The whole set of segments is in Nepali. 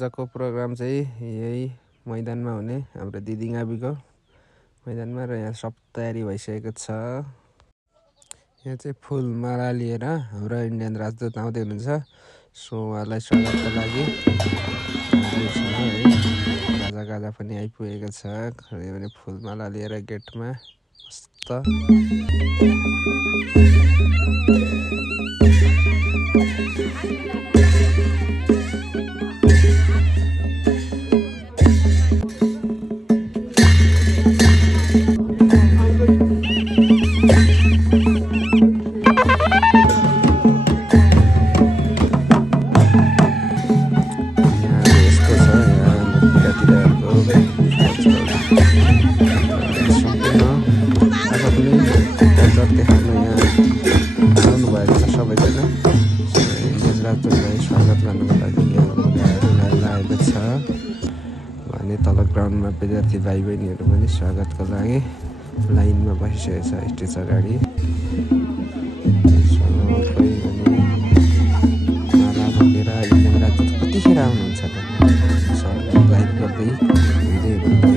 आजको प्रोग्राम चाहिँ यही मैदानमा हुने हाम्रो दिदिङाबीको मैदानमा र यहाँ सब तयारी भइसकेको छ। यहाँ चाहिँ फुल माला लिएर हाम्रो इन्डियन राजदूत आउँदै हुनुहुन्छ। सो उहाँलाई स्वागतको लागि गाजा गाजा पनि आइपुगेको छ। भने फुलमाला लिएर गेटमा मस्त तल ग्राउन्डमा विद्यार्थी भाइ बहिनीहरू पनि स्वागतको लागि लाइनमा बसिसकेको छ स्टेज अगाडि। माला बोकेर इन्डियन राजदूत कतिखेर आउनुहुन्छ त लाइभ गर्दै हिँड्दै हुनुहुँदो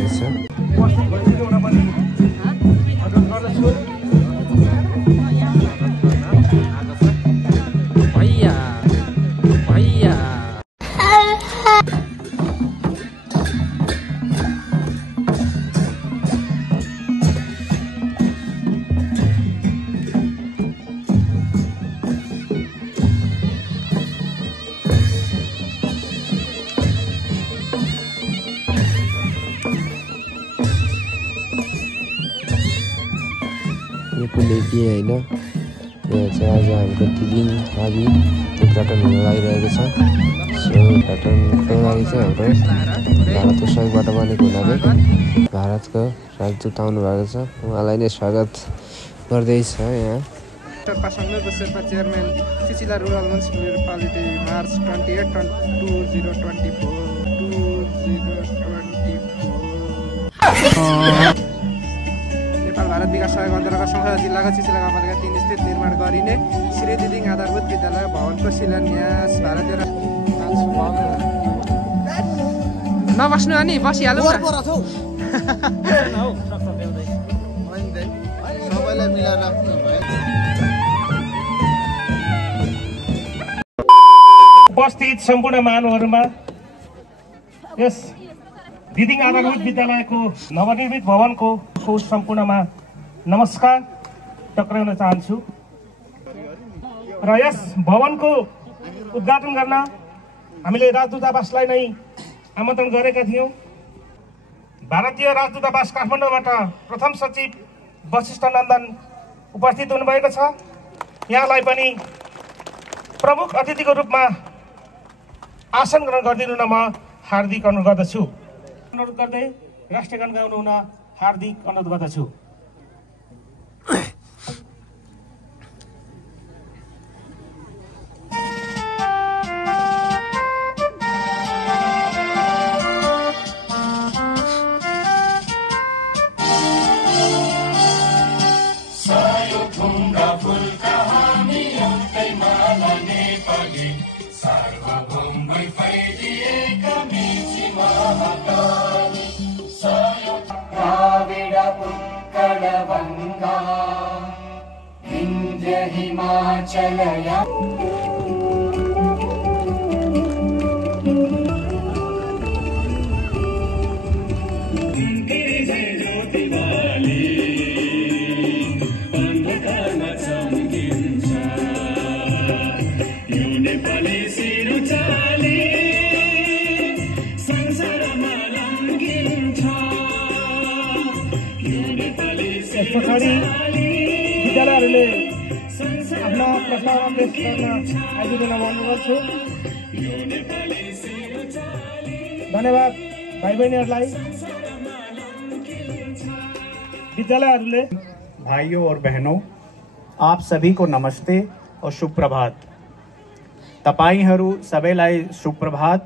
होइन। यहाँ चाहिँ आज हाम्रो दिदिङ आबी उद्घाटन हुन लागिरहेको छ। सो उद्घाटनको लागि चाहिँ हाम्रो भारतको सहयोगबाट बनेको हुनाले भारतको राजदूत आउनु भएको छ। उहाँलाई नै स्वागत गर्दैछ। यहाँ chairman Sushila rural municipality March 28, 2024 Nepal Bharat विकास सहयोग अन्तर्गत संसद जिल्लाको चिचिला गाउँपालिका 3 स्थित निर्माण गरिने श्री दिदिङ आधारभूत विद्यालय भवनको शिलान्यास भारतीय नबस्नु अनि बसिहालौँ न। उपस्थित सम्पूर्ण महानुहरुमा यस दिदिङ आधारभूत विद्यालयको नवनिर्मित भवनको सम्पूर्णमा नमस्कार टक्राउन चाहन्छु र यस भवनको उद्घाटन गर्न हामीले राजदूतावासलाई नै आमन्त्रण गरेका थियौं। भारतीय राजदूतावास काठमाडौँबाट प्रथम सचिव वशिष्ठ नन्दन उपस्थित हुनुभएको छ। यहाँलाई पनि प्रमुख अतिथिको रूपमा आसन ग्रहण गरिदिनु न म हार्दिक अनुरोध गर्दछु। अनुरोध गर्दै राष्ट्रिय गान गाउनु हुन हार्दिक अनुरोध गर्दछु। हिमाचलया विद्यालयहरूले आफ्ना प्रस्ताव पेश गर्न आइदिनु भन्नु गर्छु। धन्यवाद भाइ बहिनीहरूलाई। विद्यालयहरूले भाइयों और बहनों, आप सभी को नमस्ते और शुभ प्रभात। तपाईहरू सबैलाई शुभ प्रभात।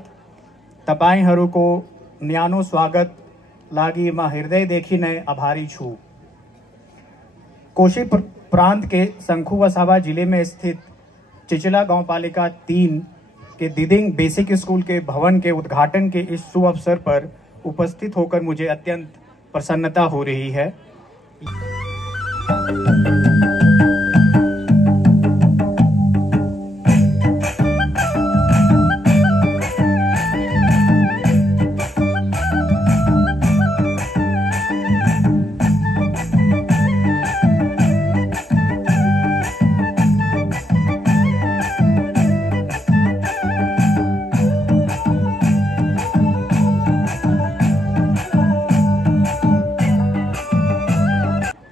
तपाईहरूको न्यानो स्वागत लागि म हृदयदेखि नै आभारी छु। कोशी प्रांत के शंखुवसावा जिले में स्थित चिचिला गांवपालिका 3 के दिदिंग बेसिक स्कूल के भवन के उद्घाटन के इस शुभ अवसर पर उपस्थित होकर मुझे अत्यंत प्रसन्नता हो रही है।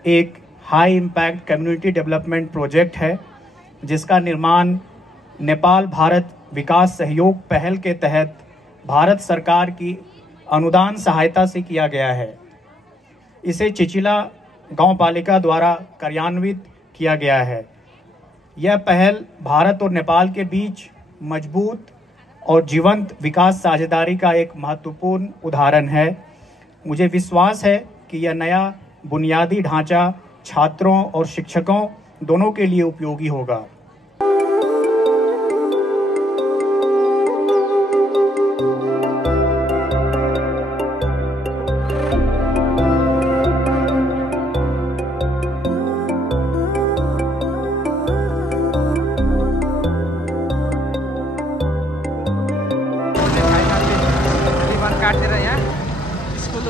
एक high impact community development project है जिसका निर्माण नेपाल भारत विकास सहयोग पहल के तहत भारत सरकार की अनुदान सहायता से किया गया है। इसे चिचिला गांव पालिका द्वारा कार्यान्वित किया गया है। यह पहल भारत और नेपाल के बीच मजबूत और जीवंत विकास साझेदारी का एक महत्वपूर्ण उदाहरण है। मुझे विश्वास है कि यह नया बुनियादी ढांचा छात्रों और शिक्षकों दोनों के लिए उपयोगी होगा। काटेर यहाँ स्कुल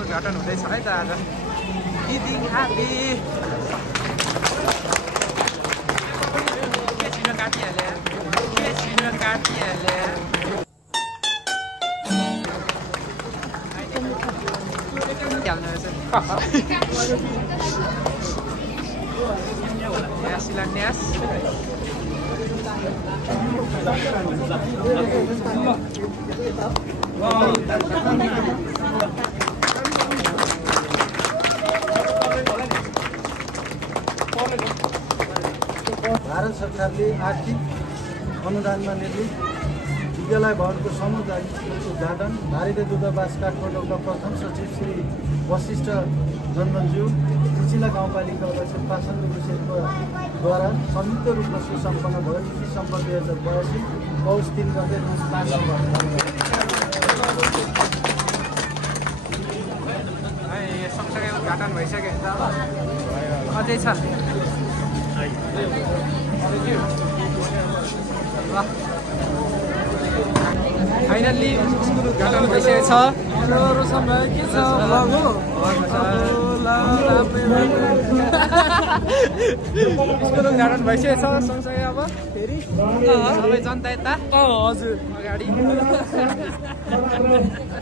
उद्घाटन हुँदैछ है त आज। दिदिङ हाबी केसिनो काटिहाले शिलान्यास भारत सरकारले आर्थिक अनुदानमा निर्मित विद्यालय भवनको सामुदायिक उद्घाटन भारतीय दूतावास काठमाडौँका प्रथम सचिव श्री वशिष्ठ जन्मज्यू चिचिला गाउँपालिका अध्यक्ष पासाङ द्वारा संयुक्त रूपमा सुसम्पन्न भयो। दिसम्बर 2082 पौष 3 गते सँगसँगै उद्घाटन भइसक्यो अझै छ। फाइनल्ली स्कुल उद्घाटन भइसकेको छ। स्कुल उद्घाटन भइसकेको छ सँगसँगै अब फेरि सबै जनता यता हजुर अगाडि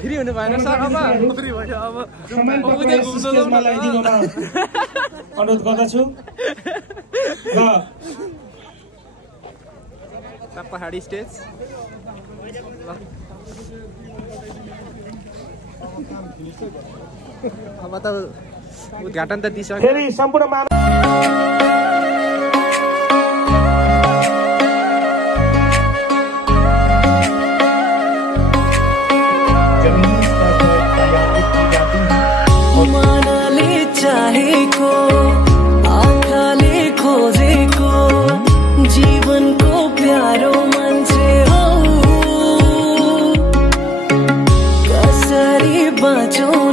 फ्री हुनु भएन सर। अब फ्री भयो अब अनुरोध गर्दछु र पहाडी स्टेज अब त उद्घाटन त दिइसक्यो। फेरि सम्पूर्ण मनले चाहेको आँखाले खोजेको जीवनको प्यारो मान्छे हो कसरी बाँचौँ